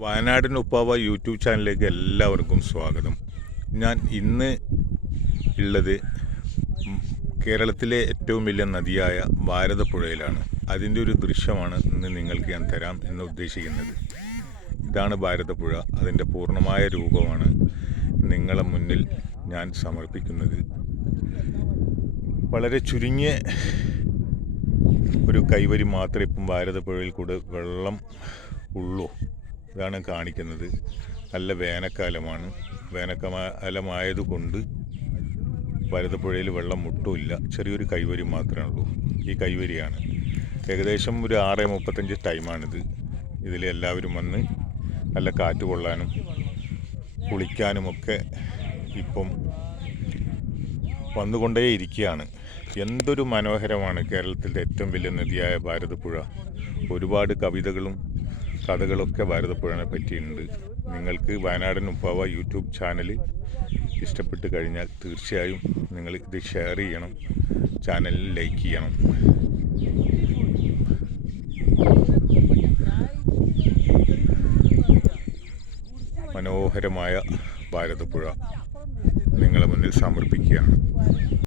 വയനാടിന് ഉപ്പാവ യൂട്യൂബ് ചാനലിലേക്ക് എല്ലാവർക്കും സ്വാഗതം. ഞാൻ ഇന്ന് ഉള്ളത് കേരളത്തിലെ ഏറ്റവും വലിയ നദിയായ ഭാരതപ്പുഴയിലാണ്. അതിൻ്റെ ഒരു ദൃശ്യമാണ് ഇന്ന് നിങ്ങൾക്ക് ഞാൻ തരാം എന്ന് ഉദ്ദേശിക്കുന്നത്. ഇതാണ് ഭാരതപ്പുഴ. അതിൻ്റെ പൂർണ്ണമായ രൂപമാണ് നിങ്ങളെ മുന്നിൽ ഞാൻ സമർപ്പിക്കുന്നത്. വളരെ ചുരുങ്ങിയ ഒരു കൈവരി മാത്രമേ ഇപ്പം ഭാരതപ്പുഴയിൽ കൂടെ വെള്ളം ഉള്ളൂ. ഇതാണ് കാണിക്കുന്നത്. നല്ല വേനൽക്കാലമാണ്. വേനൽക്കാലമായതുകൊണ്ട് ഭാരതപ്പുഴയിൽ വെള്ളം മുട്ടുമില്ല. ചെറിയൊരു കൈവരി മാത്രമേ ഉള്ളൂ. ഈ കൈവരിയാണ്. ഏകദേശം ഒരു 6:35 ടൈമാണിത്. ഇതിൽ എല്ലാവരും വന്ന് നല്ല കാറ്റ് കൊള്ളാനും കുളിക്കാനുമൊക്കെ ഇപ്പം വന്നുകൊണ്ടേയിരിക്കുകയാണ്. എന്തൊരു മനോഹരമാണ് കേരളത്തിലെ ഏറ്റവും വലിയ നദിയായ ഭാരതപ്പുഴ. ഒരുപാട് കവിതകളും കഥകളൊക്കെ ഭാരതപ്പുഴനെ പറ്റിയിട്ടുണ്ട്. നിങ്ങൾക്ക് വയനാടൻ ഉപ്പാവ യൂട്യൂബ് ചാനൽ ഇഷ്ടപ്പെട്ട് കഴിഞ്ഞാൽ തീർച്ചയായും നിങ്ങൾ ഇത് ഷെയർ ചെയ്യണം, ചാനലിൽ ലൈക്ക് ചെയ്യണം. മനോഹരമായ ഭാരതപ്പുഴ നിങ്ങളെ മുന്നിൽ സമർപ്പിക്കുകയാണ്.